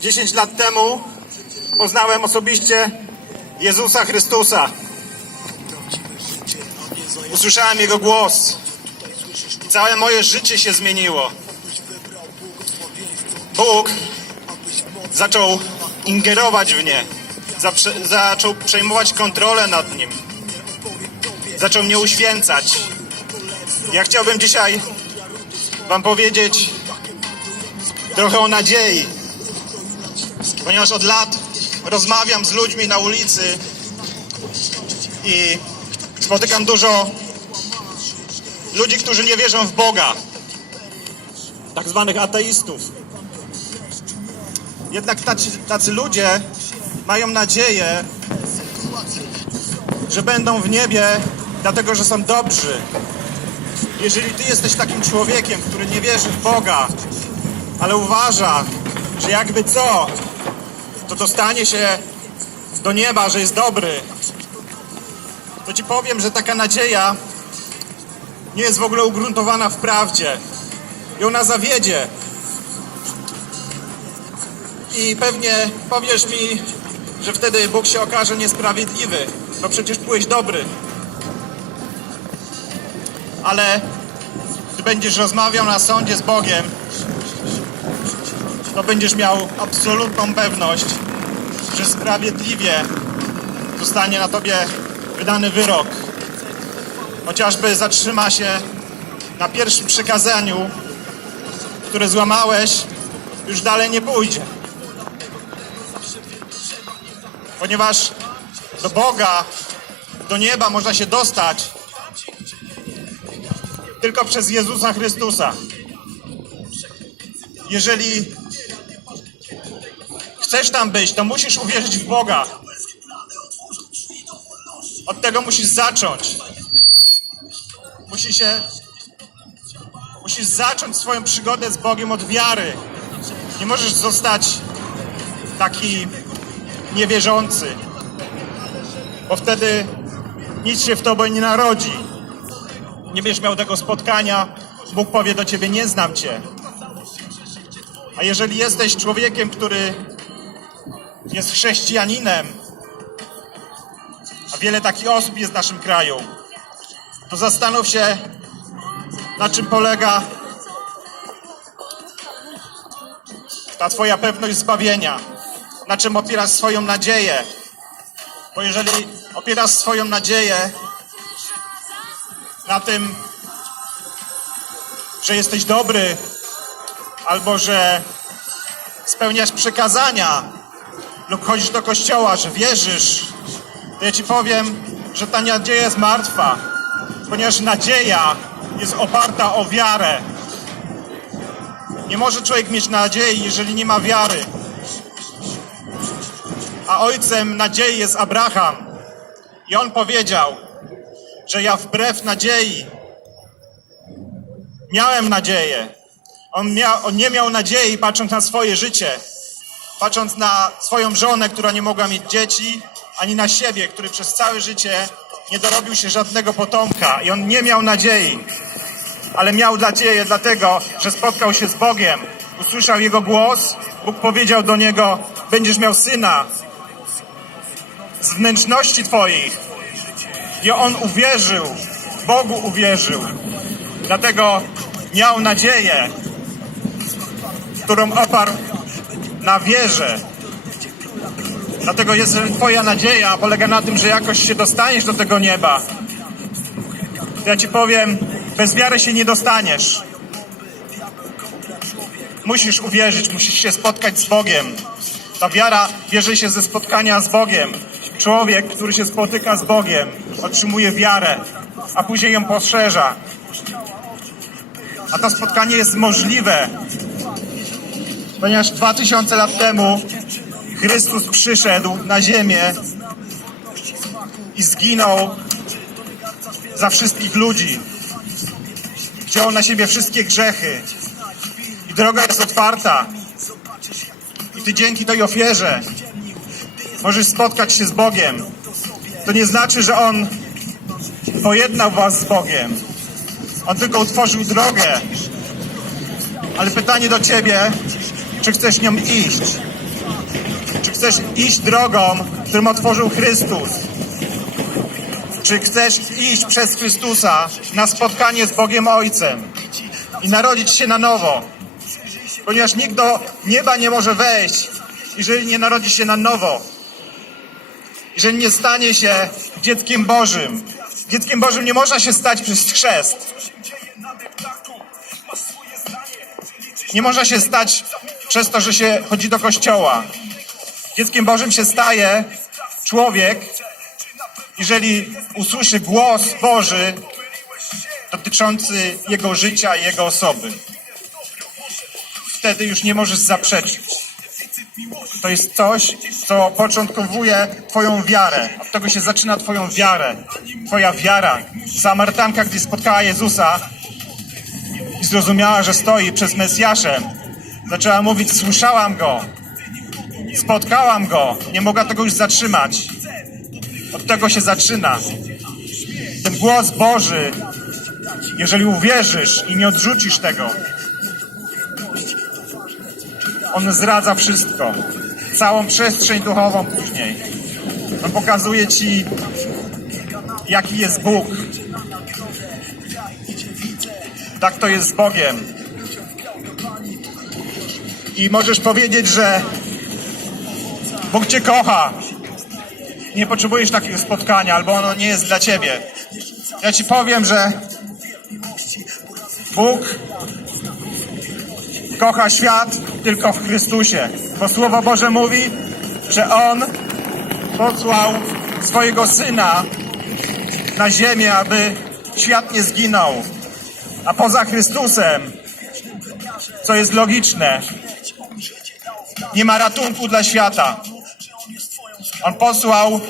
10 lat temu poznałem osobiście Jezusa Chrystusa. Usłyszałem Jego głos i całe moje życie się zmieniło. Bóg zaczął ingerować w zaprze- zaczął przejmować kontrolę nad nim, zaczął mnie uświęcać. Ja chciałbym dzisiaj Wam powiedzieć trochę o nadziei, ponieważ od lat rozmawiam z ludźmi na ulicy i spotykam dużo ludzi, którzy nie wierzą w Boga, tak zwanych ateistów. Jednak tacy, tacy ludzie mają nadzieję, że będą w niebie, dlatego że są dobrzy. Jeżeli ty jesteś takim człowiekiem, który nie wierzy w Boga, ale uważa, że jakby co, to dostanie się do nieba, że jest dobry, to ci powiem, że taka nadzieja nie jest w ogóle ugruntowana w prawdzie. I ona zawiedzie. I pewnie powiesz mi, że wtedy Bóg się okaże niesprawiedliwy. No przecież byłeś dobry. Ale gdy będziesz rozmawiał na sądzie z Bogiem, to będziesz miał absolutną pewność, że sprawiedliwie zostanie na tobie wydany wyrok. Chociażby zatrzyma się na pierwszym przykazaniu, które złamałeś, już dalej nie pójdzie. Ponieważ do Boga, do nieba można się dostać tylko przez Jezusa Chrystusa. Jeżeli chcesz tam być, to musisz uwierzyć w Boga. Od tego musisz zacząć. Musi się, musisz zacząć swoją przygodę z Bogiem od wiary. Nie możesz zostać taki niewierzący, bo wtedy nic się w tobie nie narodzi. Nie będziesz miał tego spotkania, Bóg powie do ciebie, nie znam cię. A jeżeli jesteś człowiekiem, który jest chrześcijaninem, a wiele takich osób jest w naszym kraju, to zastanów się, na czym polega ta Twoja pewność zbawienia, na czym opierasz swoją nadzieję. Bo jeżeli opierasz swoją nadzieję na tym, że jesteś dobry, albo że spełniasz przekazania, lub chodzisz do kościoła, że wierzysz, to ja ci powiem, że ta nadzieja jest martwa, ponieważ nadzieja jest oparta o wiarę. Nie może człowiek mieć nadziei, jeżeli nie ma wiary. A ojcem nadziei jest Abraham. I on powiedział, że ja wbrew nadziei miałem nadzieję. On, on nie miał nadziei, patrząc na swoje życie, patrząc na swoją żonę, która nie mogła mieć dzieci, ani na siebie, który przez całe życie nie dorobił się żadnego potomka. I on nie miał nadziei, ale miał nadzieję dlatego, że spotkał się z Bogiem, usłyszał Jego głos, Bóg powiedział do niego, będziesz miał syna z wnętrzności Twoich. I on uwierzył, Bogu uwierzył. Dlatego miał nadzieję, którą oparł na wierze. Dlatego jest Twoja nadzieja polega na tym, że jakoś się dostaniesz do tego nieba. Ja Ci powiem, bez wiary się nie dostaniesz. Musisz uwierzyć, musisz się spotkać z Bogiem. Ta wiara bierze się ze spotkania z Bogiem. Człowiek, który się spotyka z Bogiem, otrzymuje wiarę, a później ją poszerza. A to spotkanie jest możliwe, ponieważ 2000 lat temu Chrystus przyszedł na ziemię i zginął za wszystkich ludzi. Wziął na siebie wszystkie grzechy. I droga jest otwarta. I ty dzięki tej ofierze możesz spotkać się z Bogiem. To nie znaczy, że On pojednał was z Bogiem. On tylko utworzył drogę. Ale pytanie do ciebie, czy chcesz nią iść? chcesz iść drogą, którą otworzył Chrystus? Czy chcesz iść przez Chrystusa na spotkanie z Bogiem Ojcem i narodzić się na nowo? Ponieważ nikt do nieba nie może wejść, jeżeli nie narodzi się na nowo. Jeżeli nie stanie się dzieckiem Bożym. Dzieckiem Bożym nie można się stać przez chrzest. Nie można się stać przez to, że się chodzi do kościoła. Dzieckiem Bożym się staje człowiek, jeżeli usłyszy głos Boży dotyczący jego życia i jego osoby. Wtedy już nie możesz zaprzeczyć. To jest coś, co początkowuje Twoją wiarę. Od tego się zaczyna Twoją wiarę. Twoja wiara. Samarytanka, gdy spotkała Jezusa i zrozumiała, że stoi przed Mesjaszem, zaczęła mówić: Słyszałam go, spotkałam go, nie mogła tego już zatrzymać. Od tego się zaczyna. Ten głos Boży, jeżeli uwierzysz i nie odrzucisz tego, on zdradza wszystko. Całą przestrzeń duchową później. On pokazuje ci, jaki jest Bóg. Tak to jest z Bogiem. I możesz powiedzieć, że Bóg cię kocha. Nie potrzebujesz takiego spotkania, albo ono nie jest dla ciebie. Ja ci powiem, że Bóg kocha świat tylko w Chrystusie. Bo Słowo Boże mówi, że On posłał swojego Syna na ziemię, aby świat nie zginął. A poza Chrystusem, co jest logiczne, nie ma ratunku dla świata. On posłał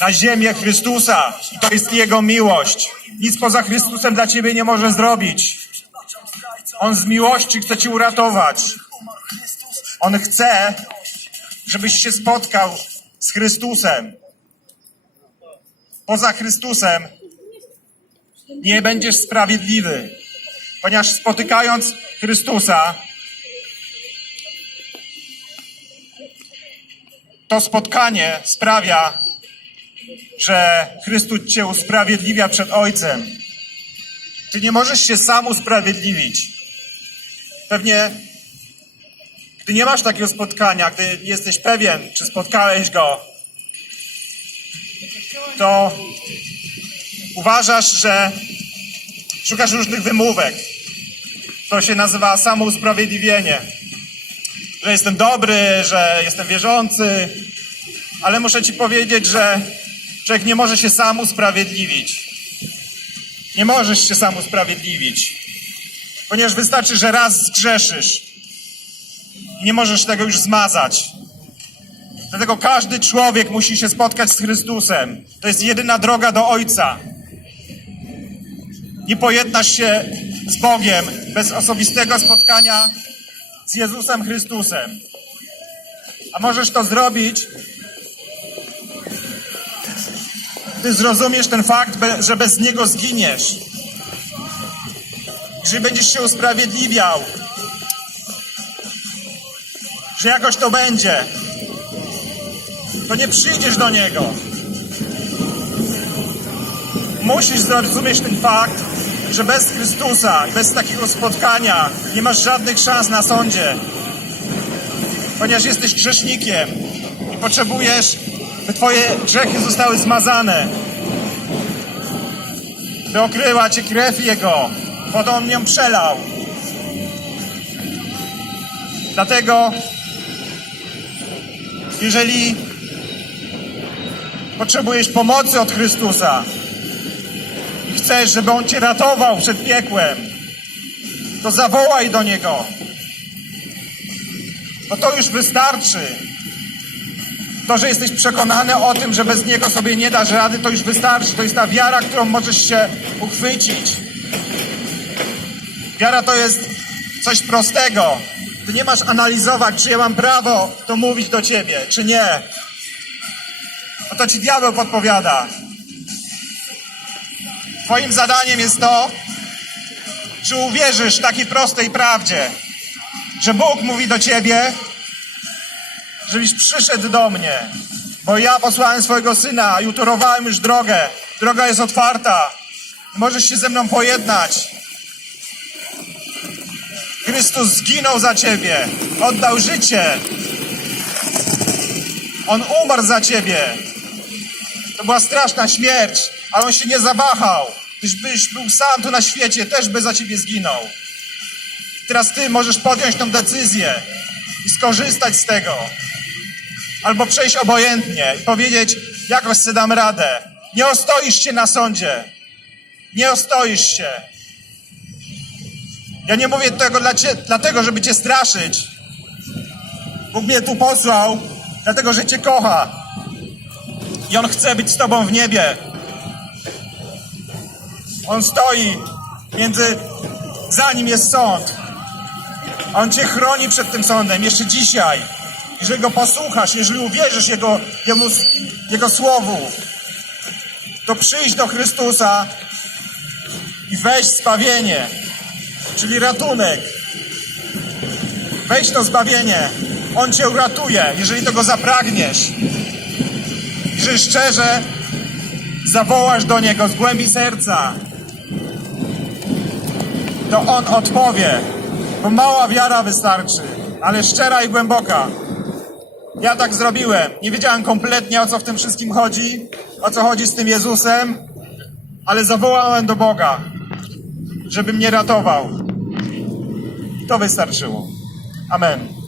na ziemię Chrystusa. I to jest Jego miłość. Nic poza Chrystusem dla Ciebie nie może zrobić. On z miłości chce Cię uratować. On chce, żebyś się spotkał z Chrystusem. Poza Chrystusem nie będziesz sprawiedliwy, ponieważ spotykając Chrystusa, to spotkanie sprawia, że Chrystus Cię usprawiedliwia przed Ojcem. Ty nie możesz się sam usprawiedliwić. Pewnie, gdy nie masz takiego spotkania, gdy jesteś pewien, czy spotkałeś go, to uważasz, że szukasz różnych wymówek. To się nazywa samousprawiedliwienie. Że jestem dobry, że jestem wierzący, ale muszę ci powiedzieć, że człowiek nie może się sam usprawiedliwić. Nie możesz się sam usprawiedliwić. Ponieważ wystarczy, że raz zgrzeszysz. Nie możesz tego już zmazać. Dlatego każdy człowiek musi się spotkać z Chrystusem. To jest jedyna droga do Ojca. Nie pojednasz się z Bogiem bez osobistego spotkania z Jezusem Chrystusem. A możesz to zrobić, gdy zrozumiesz ten fakt, że bez Niego zginiesz. Że będziesz się usprawiedliwiał. Że jakoś to będzie. To nie przyjdziesz do Niego. Musisz zrozumieć ten fakt, że bez Chrystusa, bez takiego spotkania nie masz żadnych szans na sądzie. Ponieważ jesteś grzesznikiem i potrzebujesz, by Twoje grzechy zostały zmazane. By okryła Cię krew Jego, bo On ją przelał. Dlatego, jeżeli potrzebujesz pomocy od Chrystusa, chcesz, żeby On Cię ratował przed piekłem, to zawołaj do Niego. Bo to już wystarczy. To, że jesteś przekonany o tym, że bez Niego sobie nie dasz rady, to już wystarczy. To jest ta wiara, którą możesz się uchwycić. Wiara to jest coś prostego. Ty nie masz analizować, czy ja mam prawo to mówić do Ciebie, czy nie. Bo to Ci diabeł podpowiada. Twoim zadaniem jest to, czy uwierzysz takiej prostej prawdzie, że Bóg mówi do ciebie, żebyś przyszedł do mnie, bo ja posłałem swojego syna i utorowałem już drogę. Droga jest otwarta. Możesz się ze mną pojednać. Chrystus zginął za ciebie, oddał życie. On umarł za ciebie. To była straszna śmierć, ale on się nie zawahał. Gdyż byś był sam tu na świecie, też by za ciebie zginął. Teraz ty możesz podjąć tą decyzję i skorzystać z tego. Albo przejść obojętnie i powiedzieć, jakoś sobie dam radę. Nie ostoisz się na sądzie. Nie ostoisz się. Ja nie mówię tego dla cie, dlatego, żeby cię straszyć. Bóg mnie tu posłał, dlatego, że cię kocha. I On chce być z tobą w niebie. On stoi między, za nim jest sąd. On cię chroni przed tym sądem jeszcze dzisiaj. Jeżeli go posłuchasz, jeżeli uwierzysz jego, jemu, jego słowu, to przyjdź do Chrystusa i weź zbawienie, czyli ratunek. Weź to zbawienie. On cię uratuje, jeżeli tego zapragniesz. Jeżeli szczerze zawołasz do Niego z głębi serca, to On odpowie, bo mała wiara wystarczy, ale szczera i głęboka. Ja tak zrobiłem. Nie wiedziałem kompletnie o co w tym wszystkim chodzi, o co chodzi z tym Jezusem, ale zawołałem do Boga, żeby mnie ratował. I to wystarczyło. Amen.